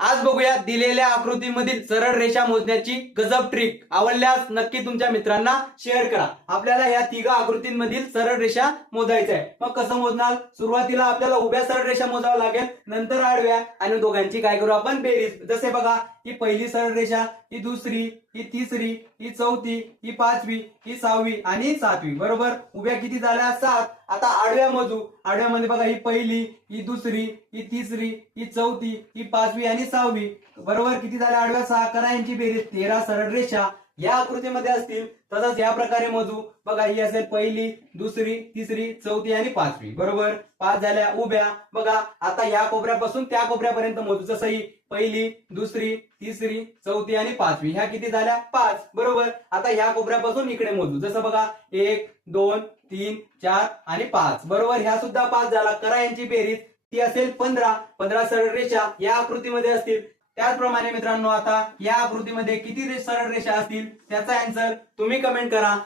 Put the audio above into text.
आज बघूया दिलेल्या आकृतीमधील सरळ रेषा मोजण्याची गजब ट्रिक। आवडल्यास नक्की तुमच्या मित्रांना शेअर करा। आपल्याला या तिघा आकृतींमधील सरळ रेषा मोजायच्या आहे। मग कसं मोजणार? सुरुवातीला आपल्याला उभ्या सरळ रेषा मोजावं लागेल, नंतर आडव्या, आणि दोघांची काय करू आपण? बेरीज। जसे बघा, ही पहिली सरळ रेषा, ही दुसरी, ही तिसरी, ही चौथी, ही पाचवी, ही सहावी आणि सातवी। बरोबर, उभ्या किती झाल्या? 7। आता आडव्या मोजू। आडव्यामध्ये बघा, ही पहिली, ही दुसरी, ही तिसरी, ही चौथी, ही पाचवी आणि सहावी। बरोबर, किती झाल्या? आडव्या 6। करा यांची बेरीज। 13 सरळ रेषा या आकृतीमध्ये असतील। तसंच या प्रकारे मोजू। बघा, ही असेल पहिली, दुसरी, तिसरी, चौथी आणि पाचवी। बरोबर, 5 झाल्या उभ्या। बघा, आता या कोपऱ्यापासून त्या कोपऱ्यापर्यंत मोजू। जसं ही पहिली, दुसरी, तिसरी, चौथी आणि पाचवी, ह्या किती झाल्या? 5। बरोबर, आता ह्या कोपऱ्यापासून इकडे मोजू। जसं बघा, 1 2 3 4 आणि 5। बरोबर, ह्या सुद्धा 5 झाला। करा यांची बेरीज, ती असेल 15। 15 सरळ रेषा या आकृतीमध्ये असतील। त्याचप्रमाणे मित्रांनो, आता या आकृतीमध्ये किती सरळ रेषा असतील त्याचा आन्सर तुम्ही कमेंट करा।